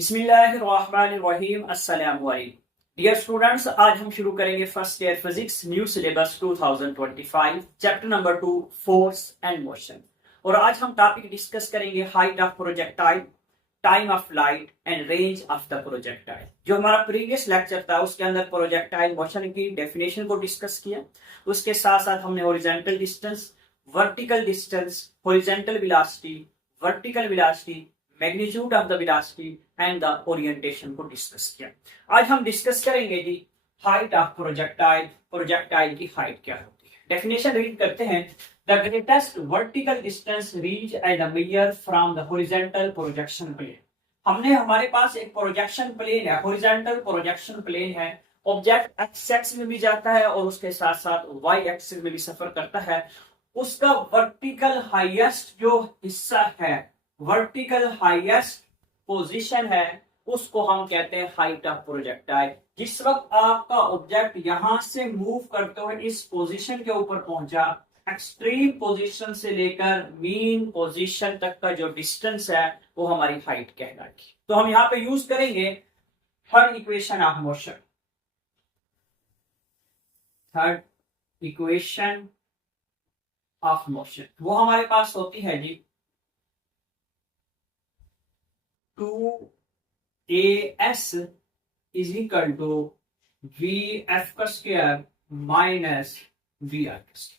बिस्मिल्लाहिर्रहमानिर्रहीम अस्सलाम वालेकुम डियर स्टूडेंट्स, आज हम शुरू करेंगे first year physics new syllabus 2025 chapter number 2 force and motion. और आज हम टॉपिक डिस्कस करेंगे height of projectile, time of light and range of the projectile. जो हमारा प्रीवियस लेक्चर था उसके अंदर प्रोजेक्टाइल मोशन की डेफिनेशन को डिस्कस किया। उसके साथ साथ हमने horizontal distance, vertical distance, horizontal velocity, vertical velocity, magnitude of the velocity and the orientation को डिस्कस किया। आज हम डिस्कस करेंगे जी हाइट ऑफ प्रोजेक्टाइल, प्रोजेक्टाइल की हाइट क्या होती है। डेफिनेशन रीड करते हैं। The greatest vertical distance reach at the mere from the horizontal projection plane. हमारे पास एक प्रोजेक्शन प्लेन है, हॉरिजॉन्टल प्रोजेक्शन प्लेन है। ऑब्जेक्ट एक्स एक्सिस में भी जाता है और उसके साथ साथ वाई एक्सिस में भी सफर करता है। उसका वर्टिकल हाईएस्ट जो हिस्सा है, वर्टिकल हाईएस्ट पोजीशन है, उसको हम कहते हैं हाइट ऑफ प्रोजेक्टाइल। जिस वक्त आपका ऑब्जेक्ट यहां से मूव करते हुए इस पोजीशन के ऊपर पहुंचा, एक्सट्रीम पोजीशन से लेकर मीन पोजीशन तक का जो डिस्टेंस है वो हमारी हाइट कहलाएगी। तो हम यहां पे यूज करेंगे third equation of motion. Third equation of motion वो हमारे पास होती है जी 2as is equal to vf का स्क्वायर माइनस vr का स्क्वायर।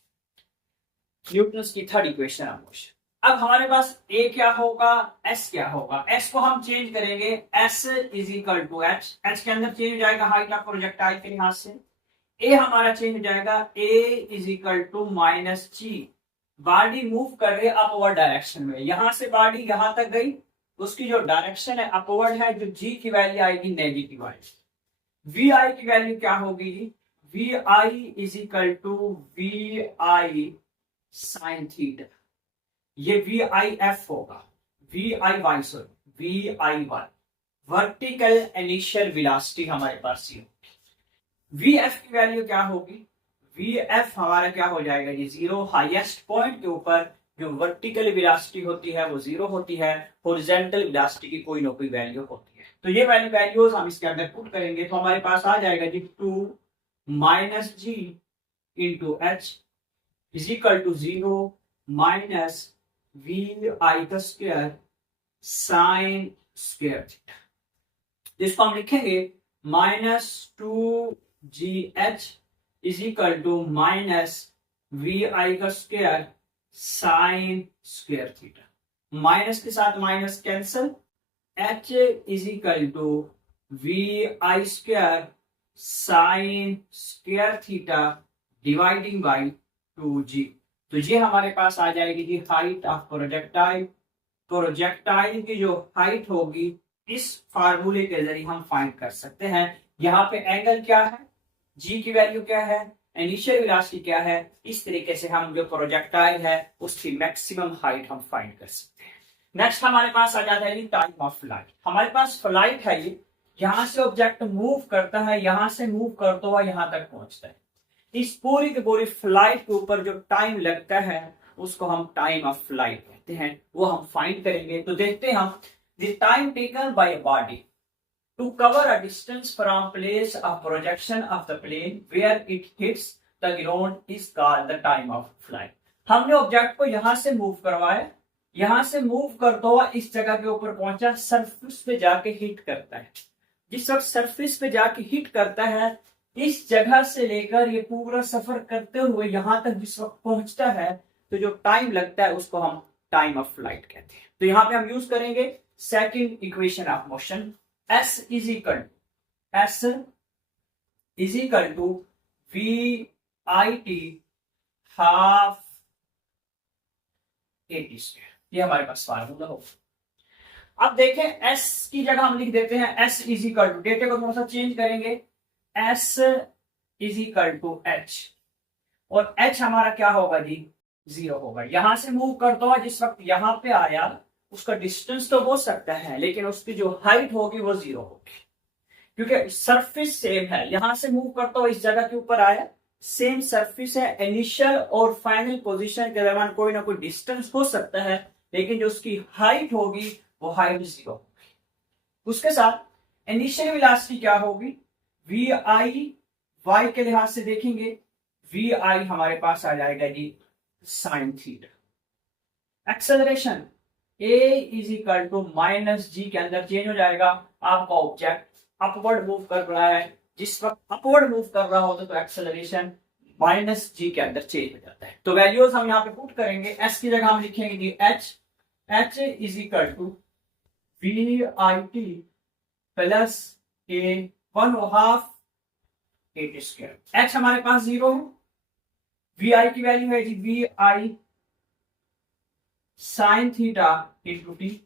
न्यूटन की थर्ड इक्वेशन ऑफ मोशन। अब हमारे पास a क्या होगा, s क्या होगा। s को हम चेंज करेंगे, s is equal to h। h के अंदर चेंज हो जाएगा हाइट ऑफ प्रोजेक्टाइल के लिहाज से। a हमारा चेंज हो जाएगा, a is equal to minus g। Body move कर रही है अपवर्ड डायरेक्शन में, यहां से बॉडी यहां तक गई, उसकी जो डायरेक्शन है अपवर्ड है, जो जी की वैल्यू आएगी नेगेटिव आएगी। वी आई की वैल्यू क्या होगी, v i is equal to we I sine theta. ये वी आई एफ होगा, v i y sorry v i y vertical initial velocity हमारे पास ये होगी। वी एफ की वैल्यू क्या होगी, वी एफ हमारा क्या हो जाएगा, ये जीरो। हाईएस्ट पॉइंट के ऊपर जो वर्टिकल वेलोसिटी होती है वो जीरो होती है, हॉरिजॉन्टल वेलोसिटी की कोई ना कोई वैल्यू होती है। तो ये वैल्यूज हम इसके अंदर पुट करेंगे तो हमारे पास आ जाएगा जी 2 minus g into h is equal to 0 minus V I का स्क्वायर साइन स्क्वायर थीटा, जिसको हम लिखेंगे minus 2 g h is equal to minus V I का square sine square theta. Minus के साथ minus cancel, h is equal to we I square sine square theta dividing by 2g। तो ये हमारे पास आ जाएगी जी हाइट ऑफ प्रोजेक्टाइल। प्रोजेक्टाइल की जो हाइट होगी इस फार्मूले के जरिए हम फाइंड कर सकते हैं। यहाँ पे एंगल क्या है, g की वैल्यू क्या है, इनिशियल वेलोसिटी क्या है, इस तरीके से हम जो प्रोजेक्टाइल है उसकी मैक्सिमम हाइट हम फाइंड कर सकते हैं। नेक्स्ट हमारे पास आ जाता है टाइम ऑफ फ्लाइट। हमारे पास फ्लाइट है, ये यहां से ऑब्जेक्ट मूव करता है, यहां से मूव करता हुआ यहां तक पहुंचता है। इस पूरी की पूरी फ्लाइट के ऊपर जो टाइम लगता है उसको हम टाइम ऑफ फ्लाइट कहते हैं, वो हम फाइंड करेंगे। तो देखते हैं हम the time taken by body to cover a distance from place of projection of the plane where it hits the ground is called the time of flight। हमने ऑब्जेक्ट को यहां से मूव करवाया, यहां से मूव करता हुआ इस जगह के ऊपर पहुंचा, सरफेस पे जाके हिट करता है। जिस वक्त सरफेस पे जाके हिट करता है, इस जगह से लेकर ये पूरा सफर करते हुए यहां तक जिस वक्त पहुंचता है, तो जो टाइम लगता है उसको हम टाइम ऑफ फ्लाइट कहते हैं। तो यहां पे हम यूज करेंगे second equation of motion. S is equal to VIT half AT square. ये हमारे पास फार्मूला होगा। अब देखें S की जगह हम लिख देते हैं S इज इक्वल टू, डेटे को थोड़ा सा चेंज करेंगे, S is equal to H। और H हमारा क्या होगा जी, 0 होगा। यहां से मूव करता हुआ जिस वक्त यहां पे आया, उसका डिस्टेंस तो हो सकता है लेकिन उसकी जो हाइट होगी वो 0 होगी, क्योंकि सरफेस सेम है। यहां से मूव करता हुआ इस जगह के ऊपर आया, सेम सरफेस है। इनिशियल और फाइनल पोजीशन के दरमियान कोई ना कोई डिस्टेंस हो सकता है, लेकिन जो उसकी हाइट होगी वो हाइट 0 होगी। उसके साथ इनिशियल वेलोसिटी क्या होगी, वी आई वाई के लिहाज से देखेंगे, वी आई हमारे पास आ जाएगा जी sine theta. Acceleration a is equal to minus g के अंदर चेंज हो जाएगा। आपका ऑब्जेक्ट अपवर्ड मूव कर रहा है, जिस वक्त अपवर्ड मूव कर रहा होता तो एक्सेलरेशन माइनस जी के अंदर चेंज हो जाता है। तो वैल्यूज हम यहाँ पे पुट करेंगे, एस की जगह हम लिखेंगे जी H, h is equal to we I T plus a 1/2 8 square. H हमारे पास 0 है, वी आई की वैल्यू है जी वी आई sine theta into t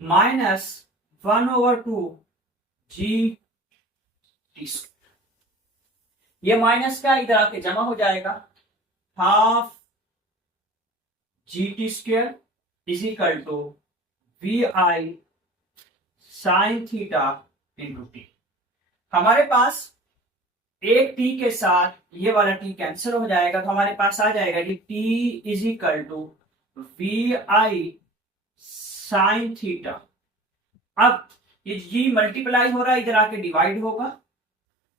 minus 1/2 g t square. ये माइनस का इधर आके जमा हो जाएगा, half g t square is equal to we I sine theta into t. हमारे पास एक टी के साथ ये वाला टी कैंसिल हो जाएगा, तो हमारे पास आ जाएगा कि t is equal to we I sine theta. अब ये जी मल्टीप्लाई हो रहा है, इधर आके डिवाइड होगा,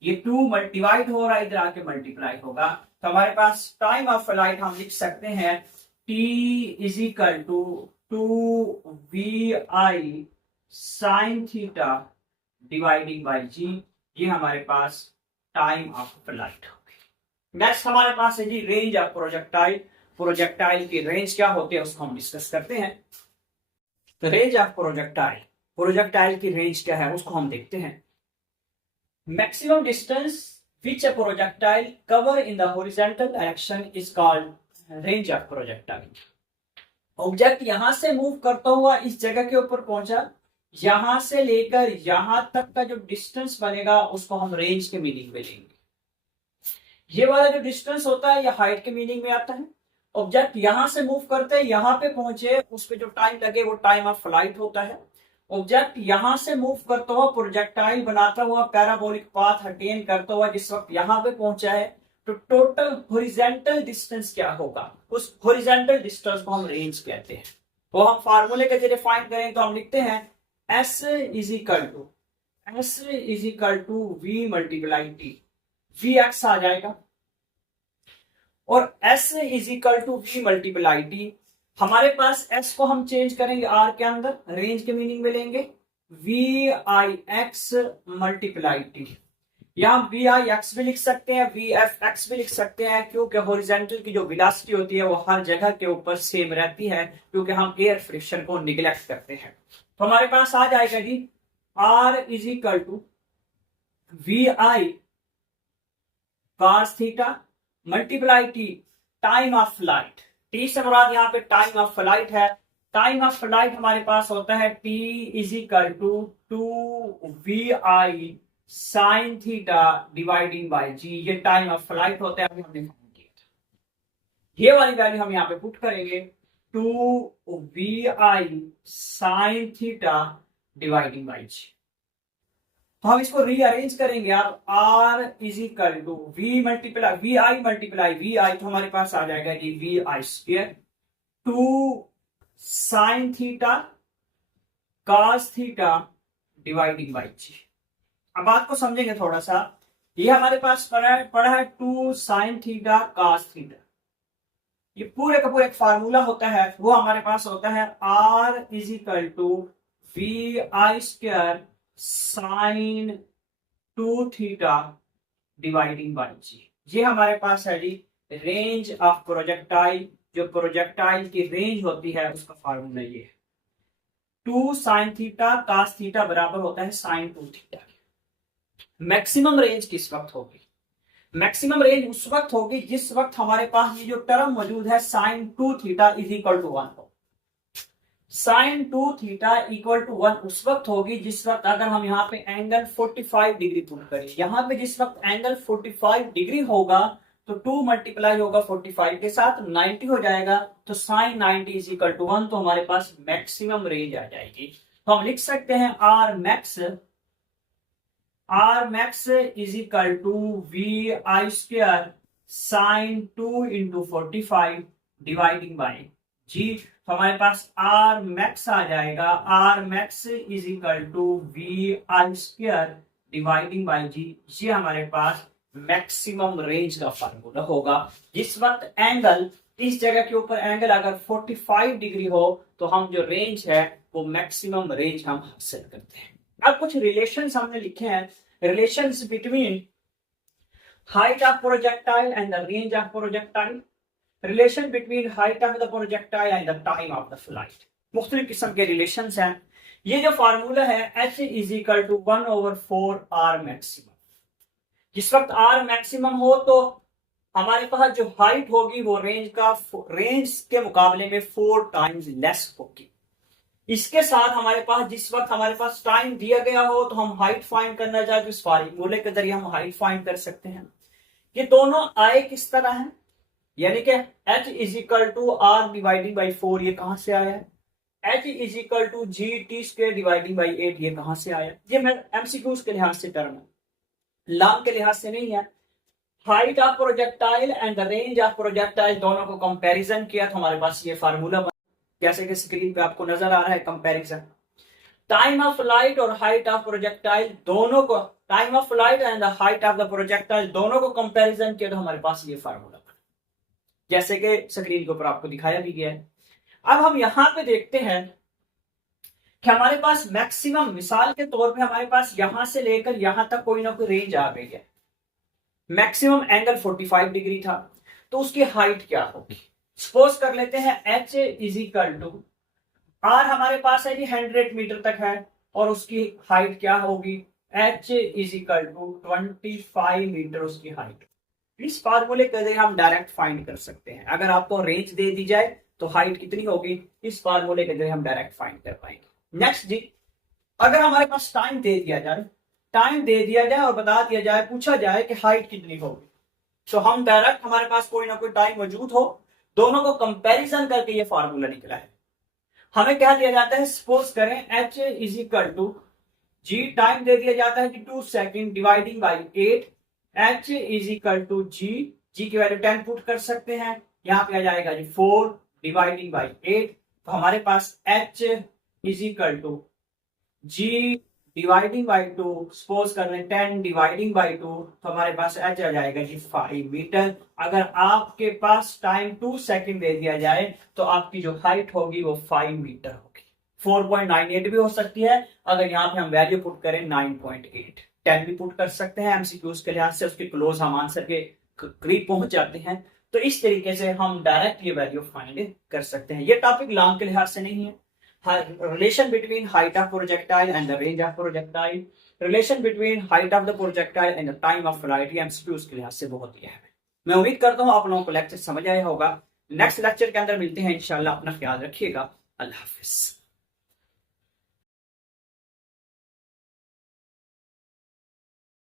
ये 2 डिवाइड हो रहा है, इधर आके मल्टीप्लाई होगा। तो हमारे पास टाइम ऑफ फ्लाइट हम लिख सकते हैं t is equal to 2 V I sine theta dividing by g. ये हमारे पास टाइम ऑफ फ्लाइट होगी। नेक्स्ट हमारे पास है जी रेंज ऑफ प्रोजेक्टाइल। प्रोजेक्टाइल की रेंज क्या होती है उसको हम डिस्कस करते हैं। रेंज ऑफ प्रोजेक्टाइल, प्रोजेक्टाइल की रेंज क्या है उसको हम देखते हैं। Maximum distance which a projectile cover in the horizontal direction is called range of projectile। Object यहां से मूव करता हुआ इस जगह के ऊपर पहुंचा, यहां से लेकर यहां तक का जो डिस्टेंस बनेगा उसको हम रेंज के मीनिंग में लेंगे। ये वाला जो डिस्टेंस होता है ये हाइट के मीनिंग में आता है। ऑब्जेक्ट यहां से मूव करते यहां पे पहुंचे, उस पे जो टाइम लगे वो टाइम ऑफ फ्लाइट होता है। ऑब्जेक्ट यहां से मूव करता हुआ प्रोजेक्टाइल बनाता हुआ पैराबोलिक पाथ अटेन करता हुआ जिस वक्त यहां पे पहुंचा है, तो टोटल हॉरिजॉन्टल डिस्टेंस क्या होगा, उस हॉरिजॉन्टल डिस्टेंस को हम रेंज कहते हैं। तो हम फार्मूले के जरिए फाइंड करें तो हम लिखते हैं s is equal to V multiply t, V X आ जाएगा, और s is equal to V multiply t. हमारे पास एस को हम चेंज करेंगे आर के अंदर, रेंज के मीनिंग में लेंगे v i x multiply t. यहां वी आई एक्स भी लिख सकते हैं, वी एफ एक्स भी लिख सकते हैं, क्योंकि हॉरिजॉन्टल की जो वेलोसिटी होती है वो हर जगह के ऊपर सेम रहती है, क्योंकि हम एयर फ्रिक्शन को निगलेक्ट करते हैं। तो हमारे पास आ जाएगा जी R is equal to we I cos theta multiply t time of flight. T से मुराद यहाँ पे टाइम ऑफ फ्लाइट है। टाइम ऑफ फ्लाइट हमारे पास होता है t is equal to 2 V I sine theta dividing by g. ये टाइम ऑफ फ्लाइट होता है, अभी हमने किया था। ये वाली वैल्यू हम यहाँ पे पुट करेंगे 2 V I sine theta dividing by g. तो हम इसको रीअरेंज करेंगे आप, R is equal to V multiply V I, तो हमारे पास आ जाएगा जी V I square 2 sine theta cos theta dividing by g. अब बात को समझेंगे थोड़ा सा। ये हमारे पास पड़ा है 2 साइन थीटा कॉस थीटा। ये पूरे का पूरा एक फार्मूला होता है, वो हमारे पास होता है R is equal to we I square sine 2 theta dividing by g. ये हमारे पास है जी रेंज ऑफ प्रोजेक्टाइल। जो प्रोजेक्टाइल की रेंज होती है उसका फार्मूला ये है 2 साइन थीटा कॉस थीटा बराबर होता है साइन 2 थीटा। मैक्सिमम रेंज किस वक्त होगी? मैक्सिमम रेंज उस वक्त होगी जिस वक्त हमारे पास ये जो टर्म मौजूद है sine 2 theta is equal to 1 हो। साइन 2 थीटा इक्वल टू 1 उस वक्त होगी जिस वक्त अगर हम यहाँ पे एंगल 45 डिग्री पुट करें। यहाँ पे जिस वक्त एंगल 45 डिग्री होगा तो 2 मल्टीप्लाई होगा 45 के साथ 90 हो जाएगा, तो साइन 90 इज इक्वल टू 1, तो हमारे पास मैक्सिमम रेंज आ जाएगी। तो हम लिख सकते हैं R max is equal to we I square sine 2 into 45 dividing by g, तो हमारे पास आर मैक्स आ जाएगा, R max is equal to we I square dividing by g. ये हमारे पास मैक्सिमम रेंज का फार्मूला होगा। जिस वक्त एंगल, इस जगह के ऊपर एंगल अगर 45 डिग्री हो तो हम जो रेंज है वो मैक्सिमम रेंज हम हासिल करते हैं। अब कुछ रिलेशंस हमने लिखे हैं, relations between height of projectile and the range of projectile, relation between height of the projectile and the time of the flight. मुख्तलिफ किस्म के रिलेशंस हैं। ये जो फार्मूला है H is equal to 1/4 r maximum. जिस वक्त आर मैक्सिमम हो तो हमारे पास जो हाइट होगी वो रेंज के मुकाबले में 4 टाइम्स लेस होगी। इसके साथ हमारे पास जिस वक्त हमारे पास टाइम दिया गया हो तो हम हाइट फाइंड करना चाहे तो इस फार्मूले के जरिए हम हाइट फाइंड कर सकते हैं। ये दोनों आए किस तरह है, यानी कि H is equal to r dividing by 4, ये कहां से आया है। H is equal to g t square dividing by 8, ये कहां से आया। ये मैं एमसीक्यूज के लिहाज से टर्म है, लॉन्ग के लिहाज से नहीं है। Height of projectile and the range of projectile दोनों को कंपैरिजन किया तो हमारे पास ये फार्मूला बना, जैसे कि स्क्रीन पे आपको नजर आ रहा है कंपैरिजन। टाइम ऑफ फ्लाइट और हाइट ऑफ प्रोजेक्टाइल दोनों को, time of flight and the height of the projectile दोनों को कंपैरिजन किया तो हमारे पास ये फार्मूला बना, जैसे कि स्क्रीन के ऊपर आपको दिखाया भी गया है। अब हम यहां पे देखते हैं कि हमारे पास मैक्सिमम, मिसाल के तौर पे हमारे पास यहां से लेकर यहां तक कोई ना कोई रेंज आ गई है। मैक्सिमम एंगल 45 डिग्री था तो उसकी हाइट क्या होगी। सपोज कर लेते हैं H is equal to r हमारे पास है जी 100 मीटर तक है और उसकी हाइट क्या होगी, H is equal to 25 meter उसकी हाइट। इस फार्मूले के जरिए हम डायरेक्ट फाइंड कर सकते हैं। अगर आपको रेंज दे दी जाए तो हाइट कितनी होगी, इस फार्मूले के जरिए हम डायरेक्ट फाइंड कर पाएंगे। नेक्स्ट जी, अगर हमारे पास टाइम दे दिया जाए, टाइम दे दिया जाए और बता दिया जाए, पूछा जाए कि हाइट कितनी होगी, तो हम डायरेक्ट, हमारे पास कोई ना कोई टाइम मौजूद हो, दोनों को कंपैरिजन करके ये फार्मूला निकला है। हमें क्या दिया जाता है, सपोज करें H is equal to g, time दे दिया जाता है कि 2 second dividing by 8। H is equal to g, g की वैल्यू 10 पुट कर सकते हैं, यहां पे आ जाएगा जी 4 डिवाइडिंग बाई 8। तो हमारे पास H is equal to g dividing by 2, suppose कर लें 10 डिवाइडिंग बाई 2, तो हमारे पास H आ जाएगा जी 5 मीटर। अगर आपके पास टाइम 2 सेकेंड दे दिया जाए तो आपकी जो हाइट होगी वो 5 मीटर होगी। 4.98 भी हो सकती है, अगर यहाँ पे हम वैल्यू पुट करें 9.8, 10 भी पुट कर सकते हैं। एमसीक्यूज के लिहाज से उसके क्लोज हम आंसर के करीब पहुंच जाते हैं। तो इस तरीके से हम डायरेक्ट ये वैल्यू फाइंड कर सकते हैं। ये टॉपिक लॉन्ग के लिहाज से नहीं है। Relation between height of projectile and the range of projectile, relation between height of the projectile and the time of flight, ये एमसीक्यूज के लिहाज से बहुत ही है। मैं उम्मीद करता हूँ आप लोगों को लेक्चर समझ आया होगा। नेक्स्ट लेक्चर के अंदर मिलते हैं इंशाल्लाह। अपना ख्याल रखिएगा। अल्लाह हाफिज।